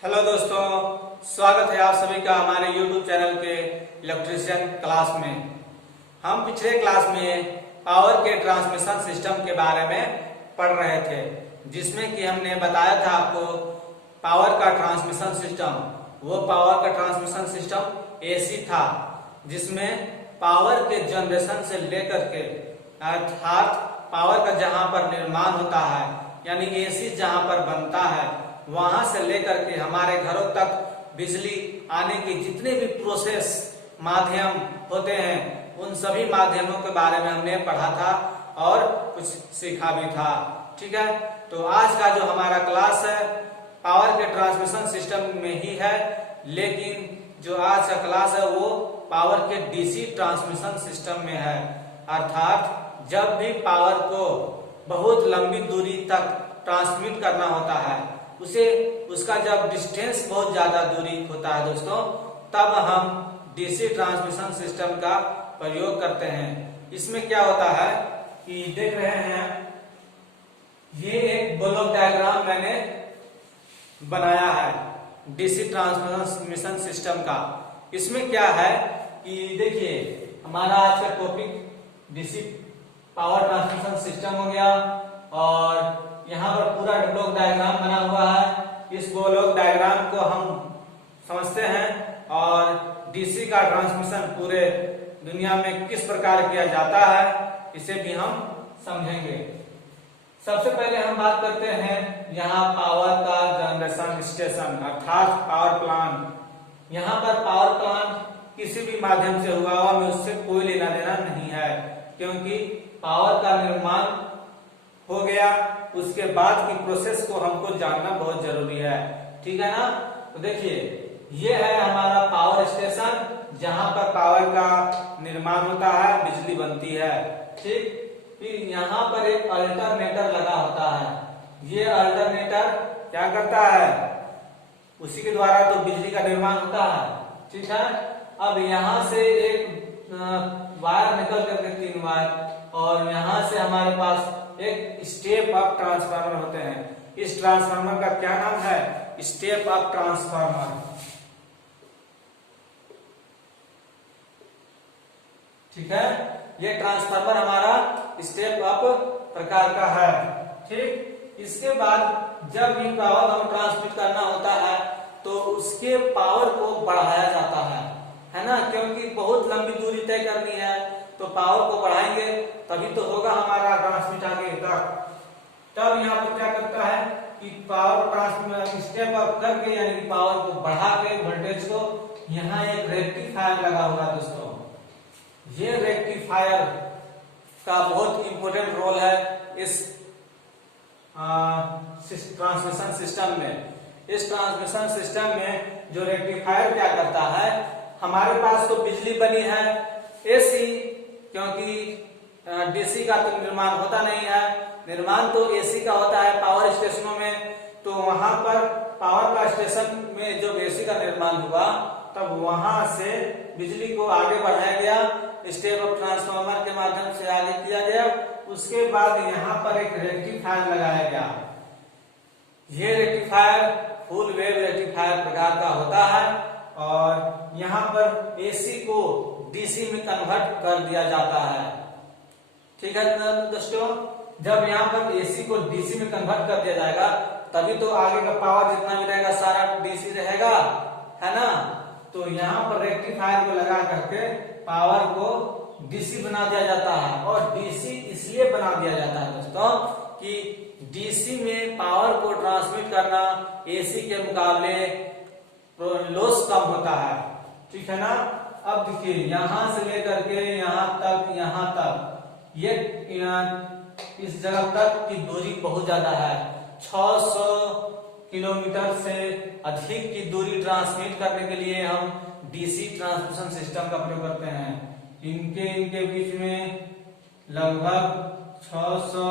Hello दोस्तों, स्वागत है आप सभी का हमारे YouTube चैनल के इलेक्ट्रीशियन क्लास में। हम पिछले क्लास में पावर के ट्रांसमिशन सिस्टम के बारे में पढ़ रहे थे, जिसमें कि हमने बताया था आपको पावर का ट्रांसमिशन सिस्टम। वो पावर का ट्रांसमिशन सिस्टम AC था, जिसमें पावर के जनरेशन से लेकर के अर्थात पावर का जहां पर निर्माण होता है यानी AC जहां पर बनता है वहां से लेकर के हमारे घरों तक बिजली आने की जितने भी प्रोसेस माध्यम होते हैं उन सभी माध्यमों के बारे में हमने पढ़ा था और कुछ सीखा भी था। ठीक है, तो आज का जो हमारा क्लास है पावर के ट्रांसमिशन सिस्टम में ही है, लेकिन जो आज का क्लास है वो पावर के DC ट्रांसमिशन सिस्टम में है। अर्थात जब भी पावर को बहुत लंबी दूरी तक ट्रांसमिट करना होता है, उसे उसका जब डिस्टेंस बहुत ज्यादा दूरी होता है दोस्तों, तब हम DC ट्रांसमिशन सिस्टम का प्रयोग करते हैं। इसमें क्या होता है कि देख रहे हैं, ये एक ब्लॉक डायग्राम मैंने बनाया है DC ट्रांसमिशन सिस्टम का। इसमें क्या है कि देखिए, हमारा आज का topic DC power transmission system हो गया और यहाँ पर पूरा ब्लॉक डायग्राम बना हुआ है। इस ब्लॉक डायग्राम को हम समझते हैं और DC का ट्रांसमिशन पूरे दुनिया में किस प्रकार किया जाता है इसे भी हम समझेंगे। सबसे पहले हम बात करते हैं यहाँ पावर का जनरेशन स्टेशन अर्थात पावर प्लांट। यहाँ पर पावर प्लांट किसी भी माध्यम से हुआ हमें उससे कोई लेना देना नहीं है, क्योंकि पावर का निर्माण हो गया उसके बाद की प्रोसेस को हमको जानना बहुत जरूरी है। ठीक है ना। तो देखिए, ये है हमारा पावर स्टेशन जहां पर पावर का निर्माण होता है, बिजली बनती है। ठीक, फिर यहाँ पर एक अल्टरनेटर लगा होता है। ये अल्टरनेटर क्या करता है, उसी के द्वारा तो बिजली का निर्माण होता है। ठीक है, अब यहाँ से एक वायर निकल करके 3 वायर और यहाँ से हमारे पास एक स्टेप अप ट्रांसफार्मर होते हैं। इस ट्रांसफार्मर का क्या नाम है, स्टेप अप ट्रांसफार्मर। ठीक है, ये ट्रांसफार्मर हमारा स्टेप अप प्रकार का है। ठीक, इसके बाद जब भी पावर हम ट्रांसमिट करना होता है तो उसके पावर को बढ़ाया जाता है ना, क्योंकि बहुत लंबी दूरी तय करनी है तो पावर को बढ़ाएंगे तभी तो होगा हमारा ट्रांसमिट आगे तक। तब यहाँ पर क्या करता है कि पावर ट्रांसमिट स्टेप अप करके यानी कि पावर को बढ़ा के वोल्टेज को, यहाँ एक रेक्टिफायर लगा हुआ है दोस्तों। ये रेक्टिफायर का बहुत इंपॉर्टेंट रोल है इस ट्रांसमिशन सिस्टम में। इस ट्रांसमिशन सिस्टम में जो रेक्टिफायर क्या करता है, हमारे पास तो बिजली बनी है AC, क्योंकि DC का तो निर्माण होता नहीं है, निर्माण तो AC का होता है पावर स्टेशनों में। तो वहां पर पावर का स्टेशन में जब AC का निर्माण हुआ तब वहां से बिजली को आगे बढ़ाया गया, स्टेप अप ट्रांसफार्मर के माध्यम से आगे किया गया। उसके बाद यहाँ पर एक रेक्टिफायर लगाया गया। ये रेक्टिफायर फुल वेव रेक्टिफायर प्रकार का होता है और यहाँ पर AC को DC में कन्वर्ट कर दिया जाता है। ठीक है दोस्तों, जब यहाँ पर AC को DC में कन्वर्ट कर दिया जाएगा तभी तो आगे का पावर जितना भी रहेगा सारा DC रहेगा, है ना। तो यहाँ पर रेक्टिफायर को लगा करके पावर को DC बना दिया जाता है। और DC इसलिए बना दिया जाता है दोस्तों कि DC में पावर को ट्रांसमिट करना AC के मुकाबले लॉस कम होता है। ठीक है ना। अब देखिए, यहाँ से लेकर के यहाँ तक ये इस जगह तक की दूरी बहुत ज्यादा है। 600 किलोमीटर से अधिक की दूरी ट्रांसमिट करने के लिए हम DC ट्रांसमिशन सिस्टम का प्रयोग करते हैं। इनके बीच में लगभग 600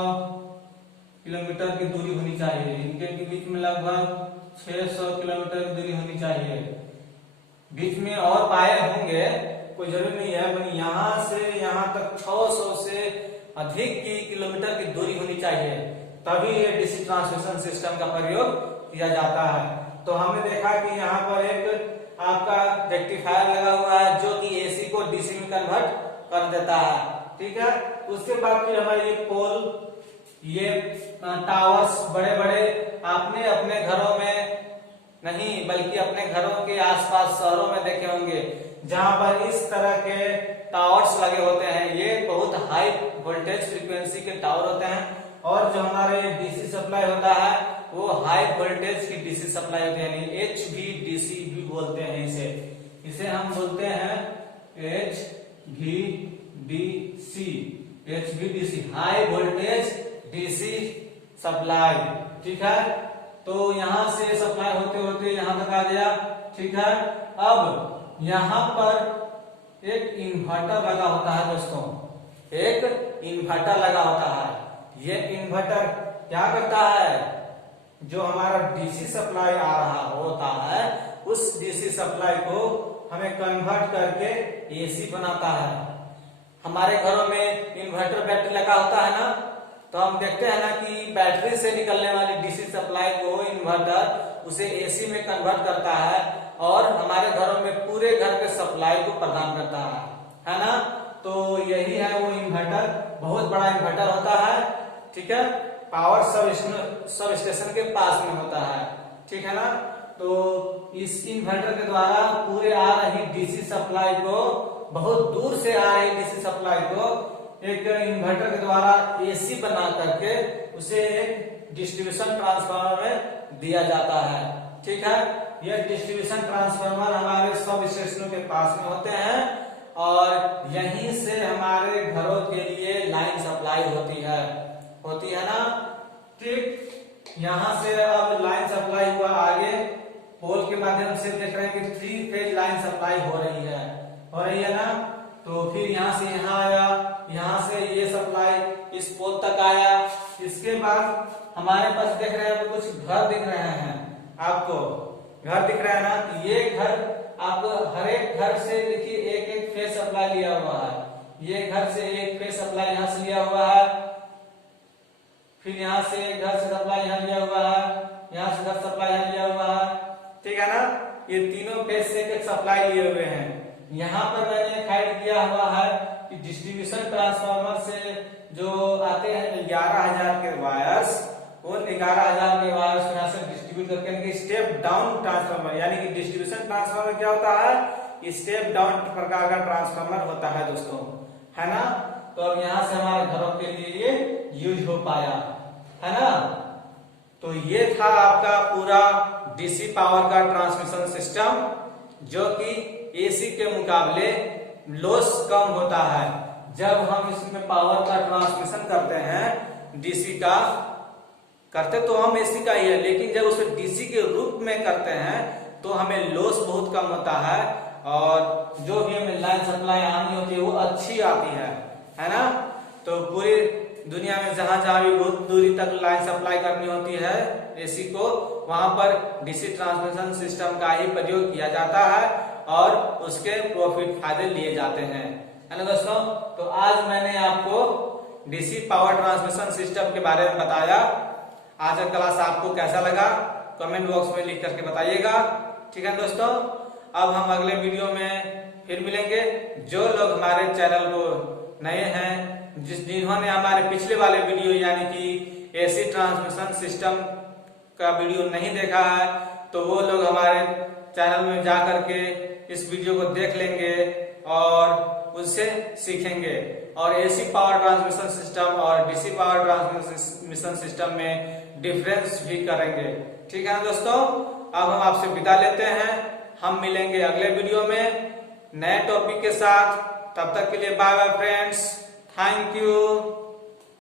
किलोमीटर की दूरी होनी चाहिए। इनके बीच में लगभग 600 किलोमीटर की दूरी होनी चाहिए। बीच में और पाए होंगे, कोई जरूरी नहीं है, यहाँ से यहाँ तक 600 से अधिक की किलोमीटर की दूरी होनी चाहिए, तभी ये DC ट्रांसमिशन सिस्टम का प्रयोग किया जाता है। तो हमने देखा कि यहाँ पर एक आपका रेक्टिफायर लगा हुआ है जो कि एसी को डीसी में कन्वर्ट कर देता है, ठीक है। उसके बाद फिर हमारे ये पोल, ये टावर्स बड़े बड़े आपने अपने घरों में नहीं बल्कि अपने घरों के आसपास शहरों में देखे होंगे, जहां पर इस तरह के टावर्स लगे होते हैं। ये बहुत हाई वोल्टेज फ्रीक्वेंसी के टावर होते हैं, और जो हमारे डीसी सप्लाई होता है वो हाई वोल्टेज की डीसी सप्लाई होती है, यानी HVDC भी बोलते हैं इसे हम बोलते हैं HVDC, high voltage DC supply, ठीक है। तो यहां से सप्लाई होते होते यहां तक आ गया, ठीक है। अब यहां पर एक इन्वर्टर लगा होता है दोस्तों, एक इन्वर्टर लगा होता है। ये इन्वर्टर क्या करता है, जो हमारा डीसी सप्लाई आ रहा होता है उस डीसी सप्लाई को हमें कन्वर्ट करके एसी बनाता है। हमारे घरों में इन्वर्टर बैटरी लगा होता है ना, तो हम देखते हैं ना कि बैटरी से निकलने वाली डीसी सप्लाई को इन्वर्टर उसे एसी में कन्वर्ट करता है और हमारे घरों में पूरे घर के सप्लाई को प्रदान करता है ना। तो यही है वो इन्वर्टर, बहुत बड़ा इन्वर्टर होता है, ठीक है। पावर सब स्टेशन के पास में होता है, ठीक है ना। तो इस इन्वर्टर के द्वारा पूरे आ रही डीसी सप्लाई को, बहुत दूर से आ रही डीसी सप्लाई को एक इन्वर्टर के द्वारा एसी बना करके उसे एक डिस्ट्रीब्यूशन ट्रांसफार्मर में दिया जाता है, ठीक है। यह डिस्ट्रीब्यूशन ट्रांसफार्मर हमारे सब स्टेशनों के पास में होते हैं और यहीं से हमारे घरों के लिए लाइन सप्लाई होती है ना, ठीक। यहां से अब लाइन सप्लाई हुआ आगे, पोल के माध्यम से देख रहे हैं कि 3 फेज लाइन सप्लाई हो रही है ना। तो फिर यहां से यहां आया, यहां से ये सप्लाई इस पोल तक आया। इसके बाद हमारे पास देख रहे हैं कुछ घर दिख रहे हैं, आपको घर दिख रहा है ना। ये घर आपको हर एक घर से देखिए एक एक फेज सप्लाई लिया हुआ है। ये घर से एक फेज सप्लाई यहां से लिया हुआ है, फिर यहाँ से घर से सप्लाई यहाँ लिया हुआ है, यहाँ से घर सप्लाई यहाँ लिया हुआ है, ठीक है ना। ये तीनों फेज से एक सप्लाई लिए हुए हैं। यहाँ पर मैंने हाइड किया हुआ है कि डिस्ट्रीब्यूशन ट्रांसफार्मर से जो आते हैं 11,000 के वायर्स, उन 11,000 के वायर्स यहाँ से डिस्ट्रीब्यूट करके स्टेप डाउन ट्रांसफार्मर, यानी कि डिस्ट्रीब्यूशन ट्रांसफार्मर क्या होता है, स्टेप डाउन प्रकार का ट्रांसफार्मर होता है दोस्तों, है ना। तो अब यहाँ से हमारे घरों के लिए ये यूज हो पाया, है ना। तो ये था आपका पूरा डीसी पावर का ट्रांसमिशन सिस्टम, जो कि एसी के मुकाबले लॉस कम होता है। जब हम इसमें पावर का ट्रांसमिशन करते हैं, डीसी का करते तो हम एसी का ही है, लेकिन जब उसे डीसी के रूप में करते हैं तो हमें लॉस बहुत कम होता है और जो भी हमें लाइन सप्लाई आनी होती है वो अच्छी आती है ना। तो पूरी दुनिया में जहां जहां भी बहुत दूरी तक लाइन सप्लाई करनी होती है एसी को, वहां पर डीसी ट्रांसमिशन सिस्टम का ही प्रयोग किया जाता है और उसके प्रॉफिट फायदे लिए जाते हैं, है ना दोस्तों। तो आज मैंने आपको डीसी पावर ट्रांसमिशन सिस्टम के बारे में बताया। आज का क्लास आपको कैसा लगा कमेंट बॉक्स में लिख करके बताइएगा, ठीक है दोस्तों। अब हम अगले वीडियो में फिर मिलेंगे। जो लोग हमारे चैनल को नए हैं, जिन्होंने हमारे पिछले वाले वीडियो यानी कि एसी ट्रांसमिशन सिस्टम का वीडियो नहीं देखा है, तो वो लोग हमारे चैनल में जा करके इस वीडियो को देख लेंगे और उससे सीखेंगे और एसी पावर ट्रांसमिशन सिस्टम और डीसी पावर ट्रांसमिशन सिस्टम में डिफरेंस भी करेंगे, ठीक है दोस्तों। अब हम आपसे विदा लेते हैं, हम मिलेंगे अगले वीडियो में नए टॉपिक के साथ। तब तक के लिए bye bye friends, thank you.